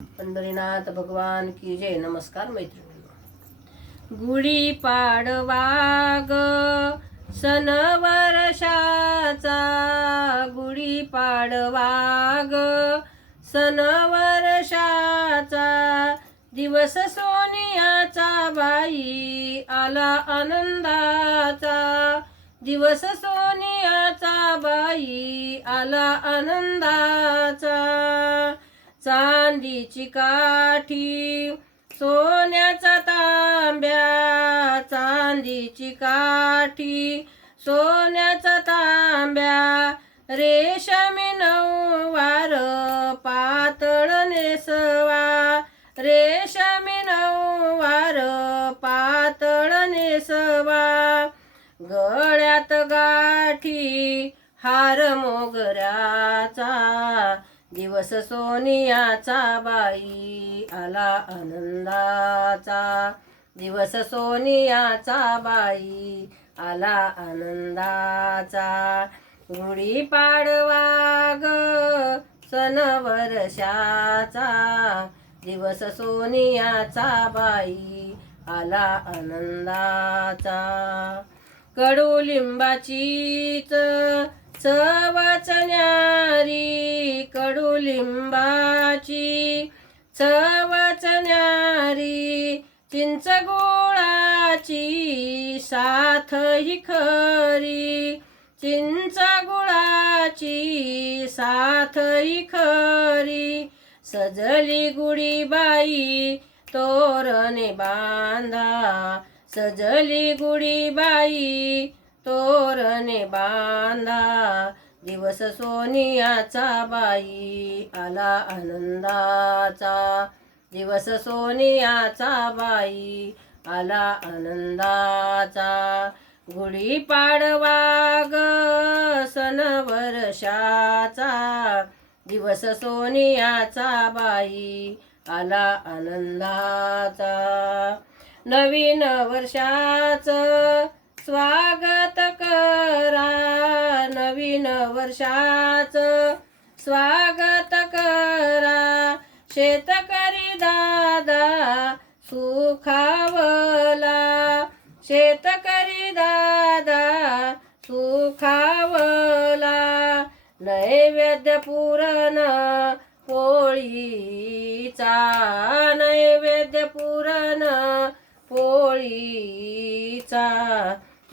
पंढरीनाथ भगवान की जय. नमस्कार मैत्रिणींनो. गुढी पाडवा ग सन वर्षाचा, गुढी पाडवा ग सन वर्षाचा, दिवस सोनियाचा बाई आला आनंदाचा, दिवस सोनियाचा बाई आला आनंदाचा. चांदीची काठी सोन्याचा तांब्या, चांदीची काठी सोन्याचा तांब्या, रेशमी नऊवार पातळ नेसवा, रेशमी नऊवार पातळ नेसवा. गळ्यात गाठी हार मोगऱ्याचा, दिवस सोनियाचा बाई आला आनंदाचा, दिवस सोनियाचा बाई आला आनंदाचा. गुढी पाडवा ग सन वर्षाचा, दिवस सोनियाचा बाई आला आनंदाचा. कडुलिंबाचीच चवच न्यारी, कडुलिंबाची चवच न्यारी, चिंच गुळाची साथ ही खरी, चिंच गुळाची साथ ही खरी. सजली गुढी बाई तोरणे बांधा, सजली गुढी बाई तोरणे बांधा, दिवस सोनियाचा बाई आला आनंदाचा, दिवस सोनियाचा बाई आला आनंदाचा. गुढी पाडवा ग सन वर्षाचा, दिवस सोनियाचा बाई आला आनंदाचा. नवीन वर्षाचं स्वागत करा, नवीन वर्षाचं स्वागत करा, शेतकरी दादा सुखावला, शेतकरी दादा सुखावला. नैवेद्य पुरण पोळीचा, नैवेद्य पुरण पोळीचा,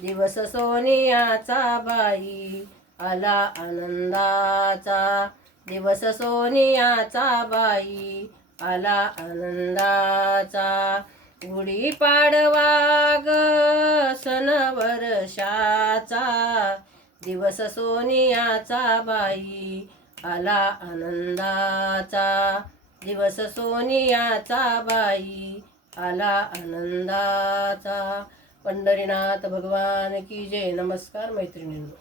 दिवस सोनियाचा बाई आला आनंदाचा, दिवस सोनियाचा बाई आला आनंदाचा. गुढी पाडवा ग सन वर्षाचा, दिवस सोनियाचा बाई आला आनंदाचा, दिवस सोनियाचा बाई आला आनंदाचा. पंढरीनाथ भगवान की जय. नमस्कार मैत्रिणींनो.